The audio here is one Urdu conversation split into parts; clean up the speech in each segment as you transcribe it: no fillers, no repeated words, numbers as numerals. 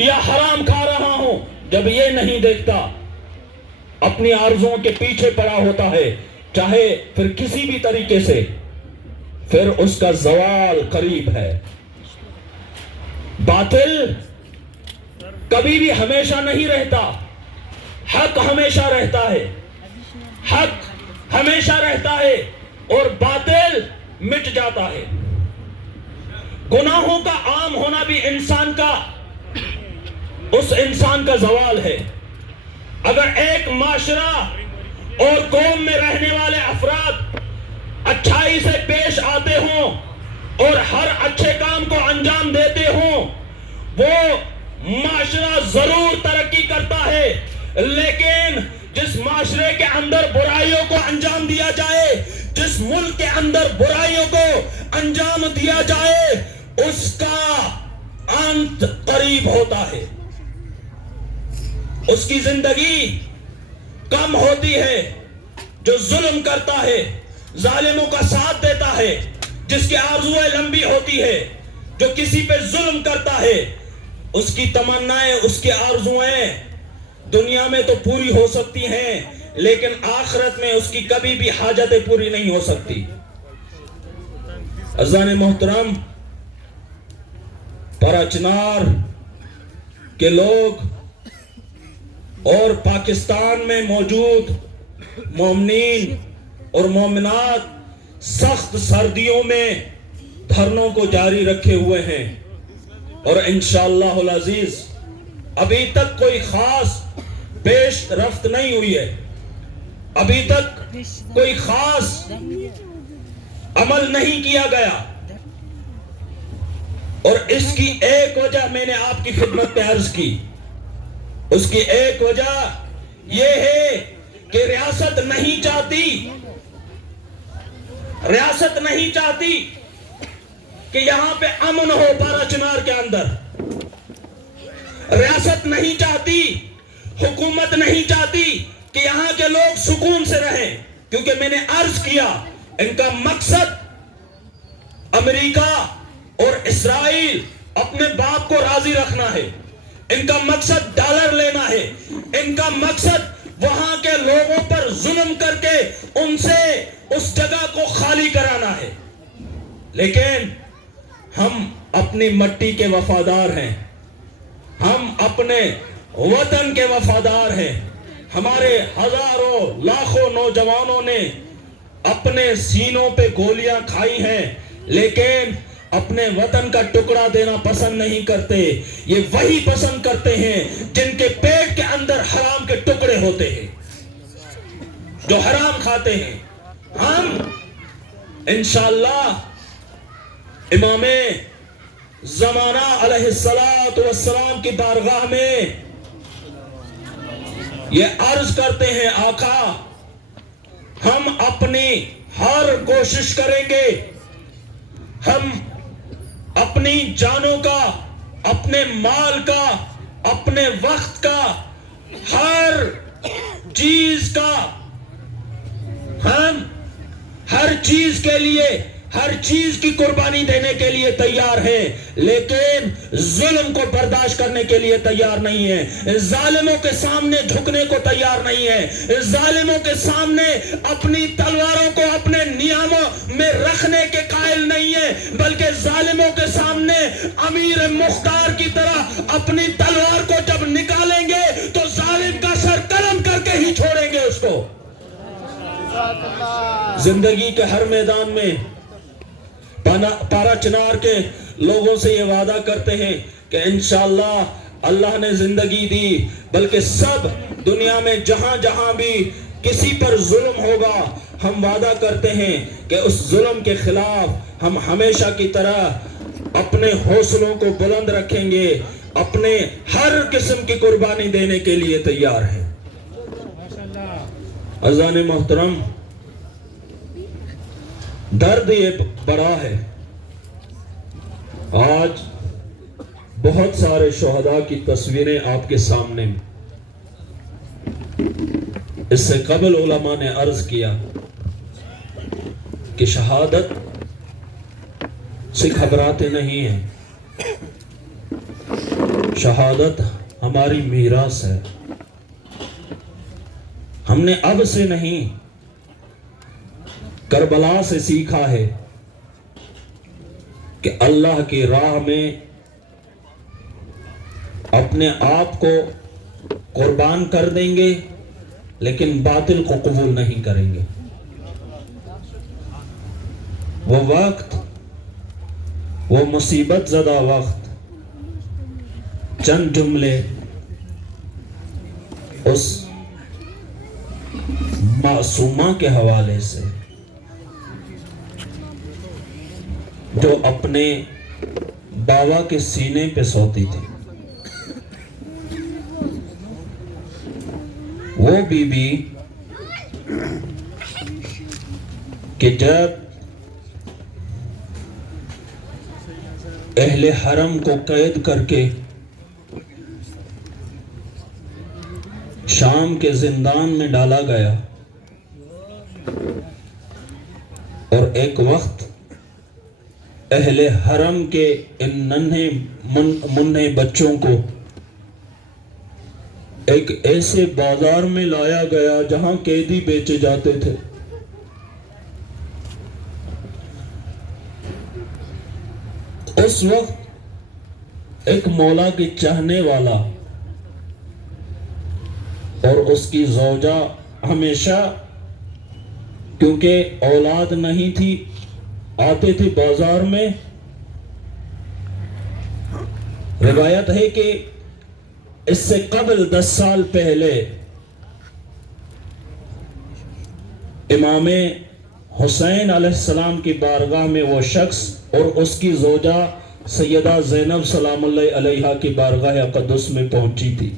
یا حرام کھا رہا ہوں، جب یہ نہیں دیکھتا اپنی آرزوؤں کے پیچھے پڑا ہوتا ہے چاہے پھر کسی بھی طریقے سے، پھر اس کا زوال قریب ہے۔ باطل کبھی بھی ہمیشہ نہیں رہتا، حق ہمیشہ رہتا ہے، حق ہمیشہ رہتا ہے اور باطل مٹ جاتا ہے۔ گناہوں کا عام ہونا بھی اس انسان کا زوال ہے۔ اگر ایک معاشرہ اور قوم میں رہنے والے افراد اچھائی سے پیش آتے ہوں اور ہر اچھے کام کو انجام دیتے ہوں، وہ معاشرہ ضرور ترقی کرتا ہے، لیکن جس معاشرے کے اندر برائیوں کو انجام دیا جائے، جس ملک کے اندر برائیوں کو انجام دیا جائے، اس کا انت قریب ہوتا ہے، اس کی زندگی کم ہوتی ہے۔ جو ظلم کرتا ہے، ظالموں کا ساتھ دیتا ہے، جس کی آرزویں لمبی ہوتی ہے، جو کسی پہ ظلم کرتا ہے، اس کی تمنائیں، اس کی آرزویں دنیا میں تو پوری ہو سکتی ہیں، لیکن آخرت میں اس کی کبھی بھی حاجتیں پوری نہیں ہو سکتی۔ عزیزان محترم، پرا چنار کے لوگ اور پاکستان میں موجود مومنین اور مومنات سخت سردیوں میں دھرنوں کو جاری رکھے ہوئے ہیں، اور انشاءاللہ العزیز ابھی تک کوئی خاص پیش رفت نہیں ہوئی ہے، ابھی تک کوئی خاص عمل نہیں کیا گیا، اور اس کی ایک وجہ میں نے آپ کی خدمت میں عرض کی۔ اس کی ایک وجہ یہ ہے کہ ریاست نہیں چاہتی کہ یہاں پہ امن ہو پارا چنار کے اندر، ریاست نہیں چاہتی، حکومت نہیں چاہتی کہ یہاں کے لوگ سکون سے رہیں، کیونکہ میں نے عرض کیا ان کا مقصد امریکہ اور اسرائیل اپنے باپ کو راضی رکھنا ہے، ان کا مقصد ڈالر لینا ہے، ان کا مقصد وہاں کے لوگوں پر ظلم کر کے ان سے اس جگہ کو خالی کرانا ہے۔ لیکن ہم اپنی مٹی کے وفادار ہیں، ہم اپنے وطن کے وفادار ہیں، ہمارے ہزاروں لاکھوں نوجوانوں نے اپنے سینوں پہ گولیاں کھائی ہیں، لیکن اپنے وطن کا ٹکڑا دینا پسند نہیں کرتے۔ یہ وہی پسند کرتے ہیں جن کے پیٹ کے اندر حرام کے ٹکڑے ہوتے ہیں، جو حرام کھاتے ہیں۔ ہم انشاءاللہ امام زمانہ علیہ السلام کی بارگاہ میں یہ عرض کرتے ہیں، آقا ہم اپنی ہر کوشش کریں گے، ہم اپنی جانوں کا، اپنے مال کا، اپنے وقت کا، ہر چیز کا، ہم ہر چیز کے لیے، ہر چیز کی قربانی دینے کے لیے تیار ہیں، لیکن ظلم کو برداشت کرنے کے لیے تیار نہیں ہیں، ظالموں کے سامنے جھکنے کو تیار نہیں ہیں، ظالموں کے سامنے اپنی تلواروں کو اپنے نیاموں میں رکھنے کے قائل نہیں ہیں، بلکہ ظالموں کے سامنے امیر مختار کی طرح اپنی تلوار کو جب نکالیں گے تو ظالم کا سر قلم کر کے ہی چھوڑیں گے اس کو۔ زندگی کے ہر میدان میں پارا چنار کے لوگوں سے یہ وعدہ کرتے ہیں کہ انشاءاللہ اللہ نے زندگی دی، بلکہ سب دنیا میں جہاں جہاں بھی کسی پر ظلم ہوگا، ہم وعدہ کرتے ہیں کہ اس ظلم کے خلاف ہم ہمیشہ کی طرح اپنے حوصلوں کو بلند رکھیں گے، اپنے ہر قسم کی قربانی دینے کے لیے تیار ہیں۔ عزیزان محترم، درد یہ بڑا ہے، آج بہت سارے شہداء کی تصویریں آپ کے سامنے، اس سے قبل علماء نے عرض کیا کہ شہادت سے گھبراتے نہیں ہیں، شہادت ہماری میراث ہے. ہم نے اب سے نہیں کربلا سے سیکھا ہے کہ اللہ کی راہ میں اپنے آپ کو قربان کر دیں گے لیکن باطل کو قبول نہیں کریں گے. وہ وقت، وہ مصیبت زدہ وقت، چند جملے اس معصومہ کے حوالے سے جو اپنے باوا کے سینے پہ سوتی تھی. وہ بی بی کہ جب اہل حرم کو قید کر کے شام کے زندان میں ڈالا گیا اور ایک وقت اہل حرم کے ان ننھے منھے بچوں کو ایک ایسے بازار میں لایا گیا جہاں قیدی بیچے جاتے تھے. اس وقت ایک مولا کی چاہنے والا اور اس کی زوجہ ہمیشہ، کیونکہ اولاد نہیں تھی، آتے تھے بازار میں. روایت ہے کہ اس سے قبل 10 سال پہلے امام حسین علیہ السلام کی بارگاہ میں وہ شخص اور اس کی زوجہ سیدہ زینب سلام اللہ علیہا کی بارگاہ اقدس میں پہنچی تھی.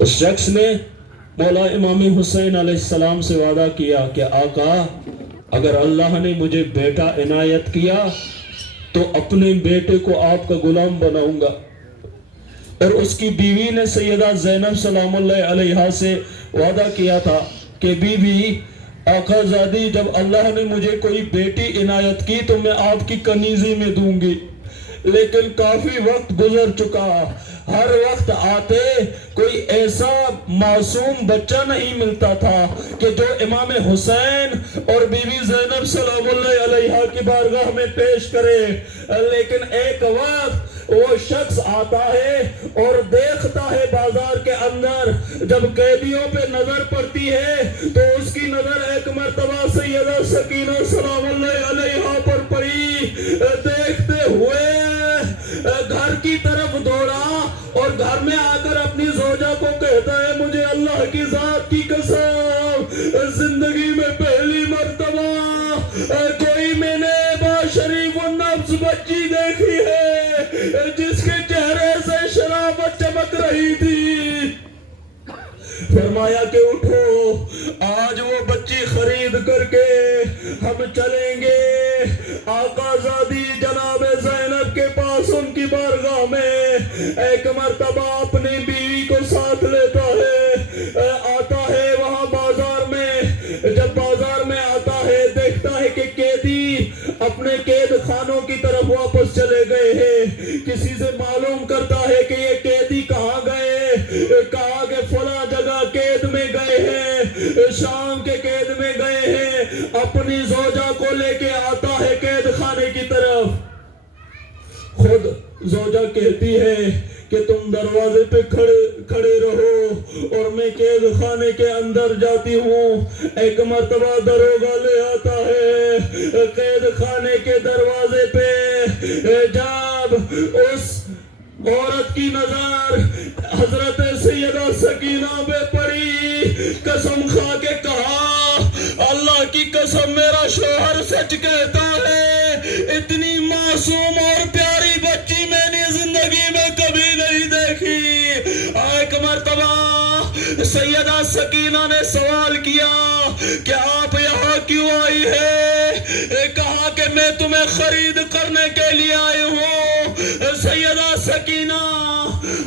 اس شخص نے مولا امام حسین علیہ السلام سے وعدہ کیا کہ آقا، اگر اللہ نے مجھے بیٹا عنایت کیا تو اپنے بیٹے کو آپ کا غلام بناؤں گا. اور اس کی بیوی نے سیدہ زینب سلام اللہ علیہا سے وعدہ کیا تھا کہ بی بی آقا زادی، جب اللہ نے مجھے کوئی بیٹی عنایت کی تو میں آپ کی کنیزی میں دوں گی. لیکن کافی وقت گزر چکا، ہر وقت آتے کوئی ایسا معصوم بچہ نہیں ملتا تھا کہ جو امام حسین اور بی بی زینب سلام اللہ علیہا کی بارگاہ میں پیش کرے. لیکن ایک وقت وہ شخص آتا ہے اور دیکھتا ہے بازار کے اندر جب قیدیوں پہ نظر پڑتی ہے تو اس کی نظر ایک مرتبہ سیدہ سکینہ سلام اللہ علیہا پر پڑی. دیکھتے ہوئے گھر کی طرف دوڑا اور گھر میں آ کر اپنی زوجہ کو کہتا ہے، مجھے اللہ کی ذات کی قسم زندگی میں پہلی مرتبہ کوئی میں نے باشریف النفس بچی دیکھی ہے جس کے چہرے سے شرافت چمک رہی تھی. فرمایا کہ اٹھو، آج وہ بچی خرید کر کے ہم چلیں گے آقا زادی جناب زینب کے پاس. ان کی بارگاہ میں ایک مرتبہ اپنی بیوی کو ساتھ لیتا ہے، آتا ہے وہاں بازار میں. جب بازار میں آتا ہے دیکھتا ہے کہ قیدی اپنے قید خانوں کی طرف واپس چلے گئے ہیں. کسی سے معلوم کرتا ہے کہ یہ قیدی کہاں گئے، کہا کہ فلاں جگہ قید میں گئے ہیں، شام کے قید میں گئے ہیں. اپنی زوجہ کو لے کے آتا ہے قید خانے کی طرف. خود زوجہ کہتی ہے کہ تم دروازے پہ کھڑے رہو اور میں قید خانے کے اندر جاتی ہوں. ایک مرتبہ دروغہ لے آتا ہے قید خانے کے دروازے پہ. جب اس عورت کی نظر حضرت سیدہ سکینہ پہ پڑی، قسم کھا کے کہا، اللہ کی قسم میرا شوہر سچ کہتا ہے، اتنی معصوم اور پیاری بچی میں نے زندگی میں کبھی نہیں دیکھی. ایک مرتبہ سیدہ سکینہ نے سوال کیا کہ آپ یہاں کیوں آئی ہے؟ کہا کہ میں تمہیں خرید کرنے کے لیے آئی ہوں. سیدہ سکینہ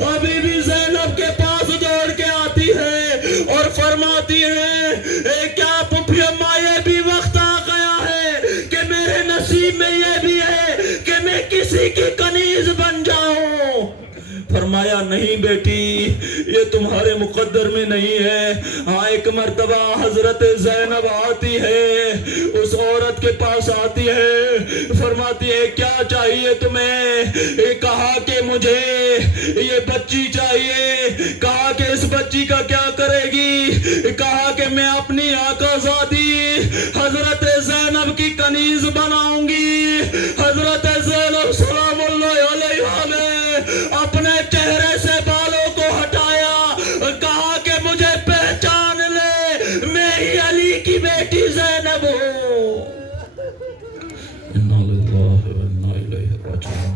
ابھی بھی زینب کے پاس دوڑ کے آتی ہے اور فرماتی ہے، کیا پھپھی اماں یہ بھی وقت آ گیا ہے کہ میرے نصیب میں یہ بھی ہے کہ میں کسی کی کنیز بن جاؤں. فرمایا نہیں بیٹی یہ تمہارے مقدر میں نہیں ہے. ہاں ایک مرتبہ حضرت زینب آتی ہے, اس عورت کے پاس آتی ہے, فرماتی ہے کیا چاہیے تمہیں؟ کہا کہ مجھے یہ بچی چاہیے. کہا کہ اس بچی کا کیا کرے گی؟ کہا کہ میں اپنی آقا زادی حضرت زینب کی کنیز بناؤں گی. حضرت زینب سلام اللہ علیہا نے اپنے چہرے سے بالوں کو ہٹایا, کہا کہ مجھے پہچان لے, میں ہی علی کی بیٹی زینب ہوں. انا للہ و انا الیہ راجعون.